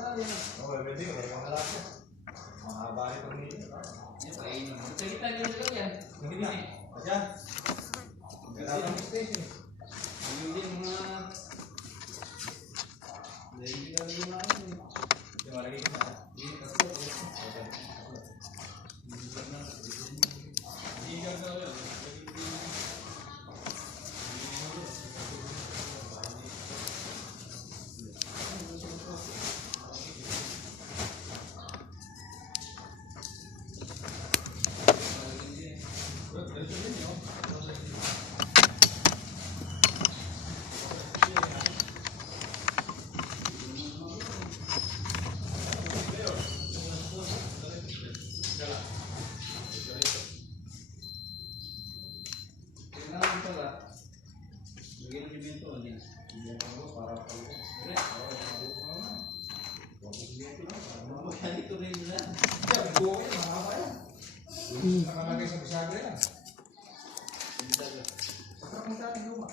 Oh, pwede ko. Mga malaki. Mahaba ito nito. Sa kita ganun lang yan. Hindi na. Ayan. Kailangan ng station. Hindi mga... Hindi ka rin mga ano eh. Hindi malagay ko na. Hindi ka rin. Hindi ka rin. Nakalagay sa bisado yan. Sarap mo dati luma.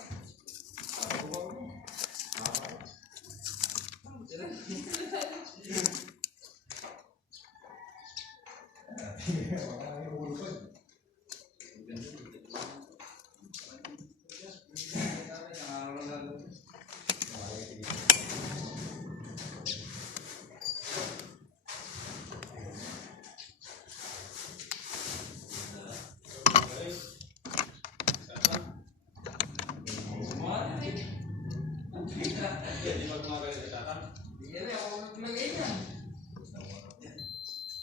Jadi magmamagay sa tatang. Hindi rin ako maglagay niya.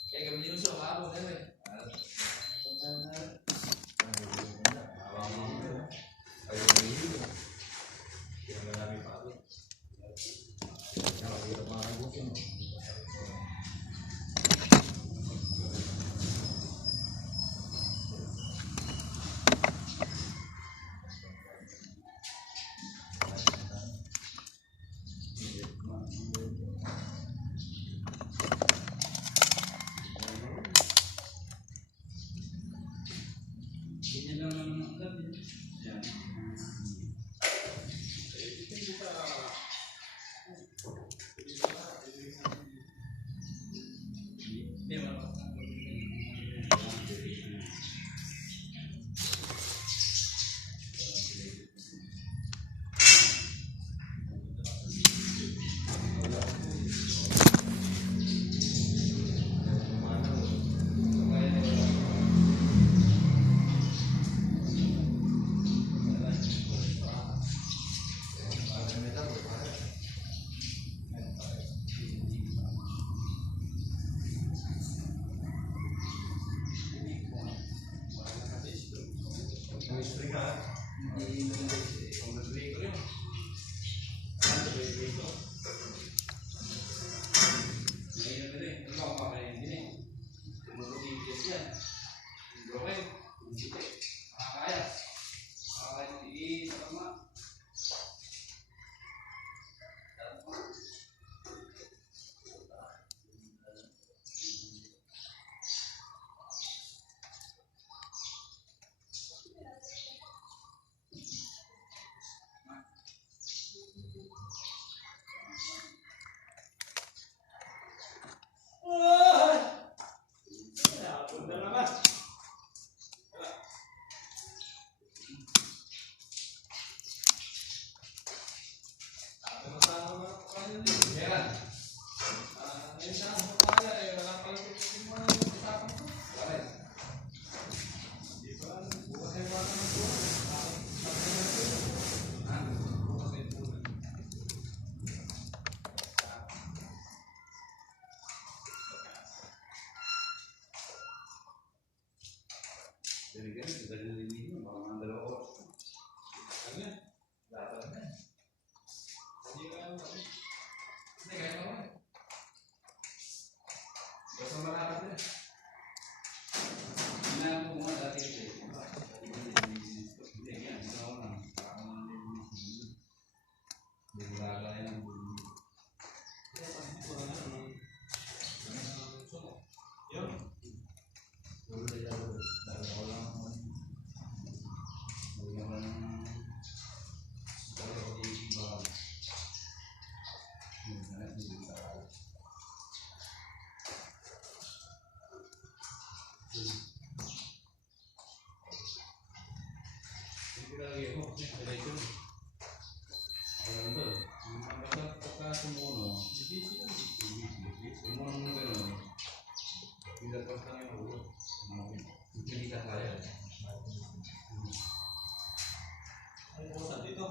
Kaya kami sinusunod ako na rin. Ang bukasan dito.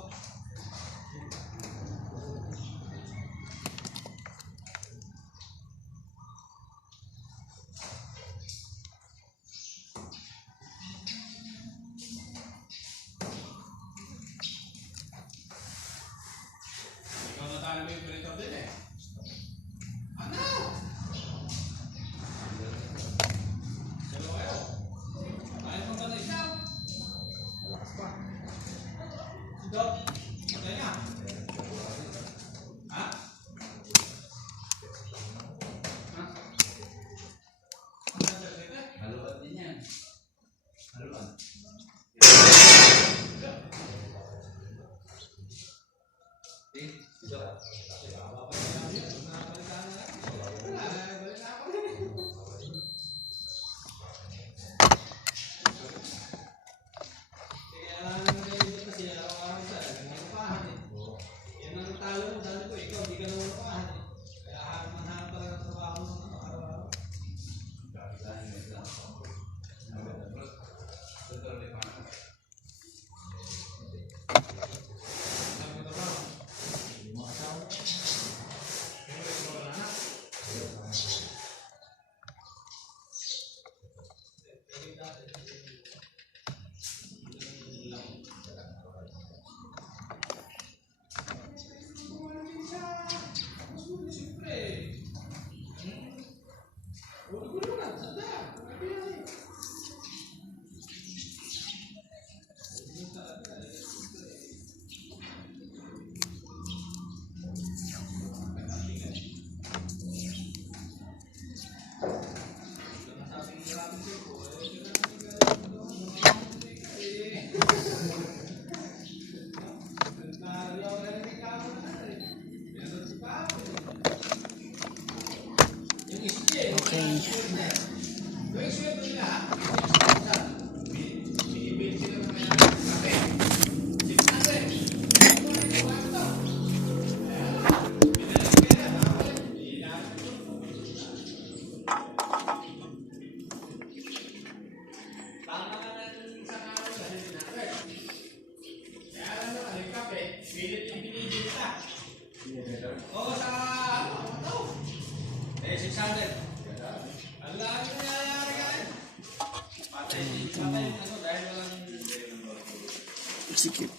Ikaw na tayo may printer din eh. Ano? Hello kayo. Tayo pang ba na ikaw? Malakas pa. Si Doc. Patay nga. Ha? Ha? Ano sa dito? Haluan din yan. Haluan. Oo, sa ano? Ano? Eh, 600. Ang lagi na nangyayari ka rin. Patay, ano, dahil walang... Sikip.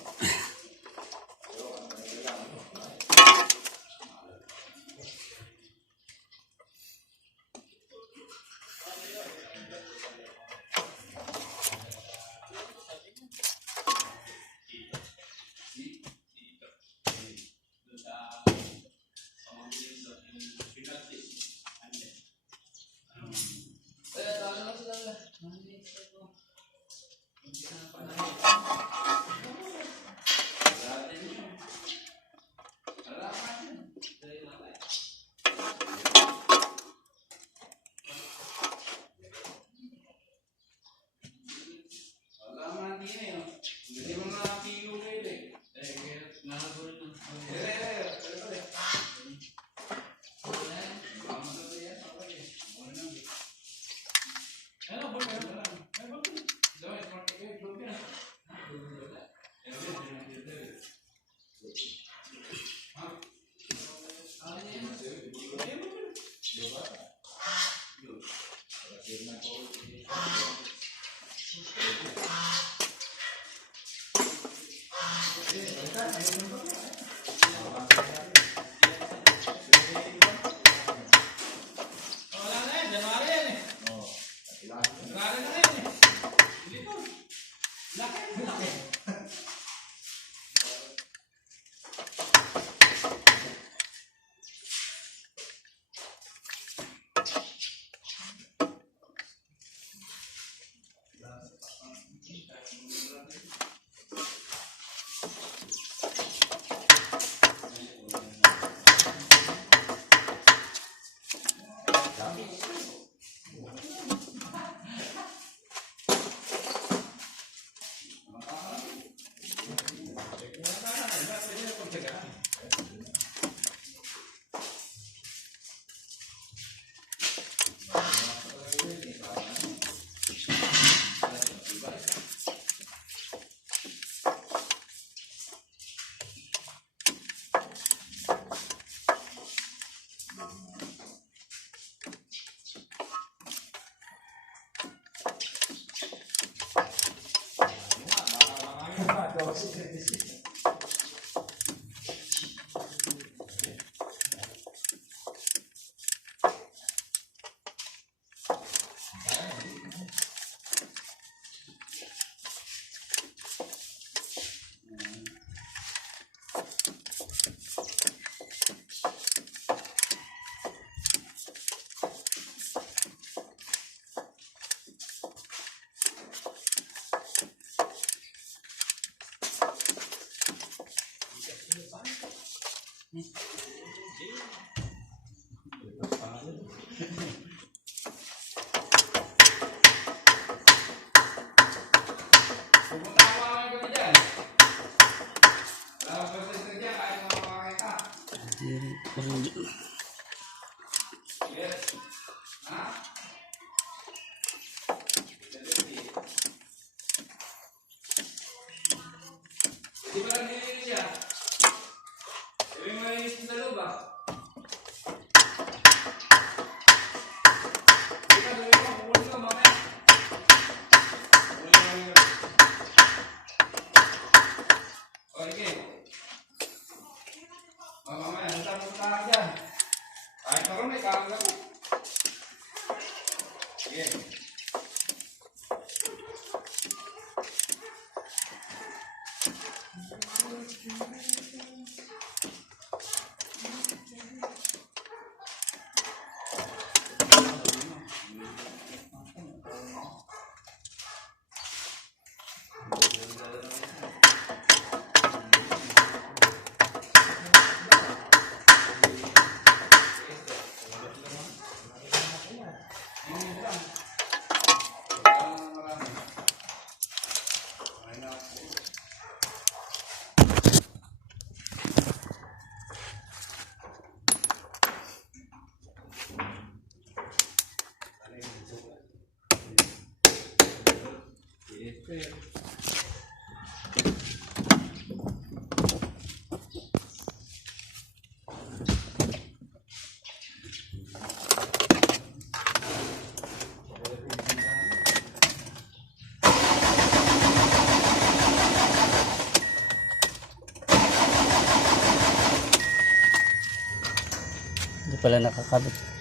Wala na yan, January yan eh. January na yan eh. Hindi po. Laki. Laki. Pupunta ko mga kami dyan. Wala pang pwede dyan kahit mga makakita. Yes. Ha? Di ba lang nilinis siya? Sabi mo nalinis sa loob ah. Di ba sabi mo, kukunin ka mamaya. Kukunin ka mamaya. O, sige. Mamaya, punta ka dyan. Kahit naroon, may kalang ako. Sige. Hindi pala nakakabit.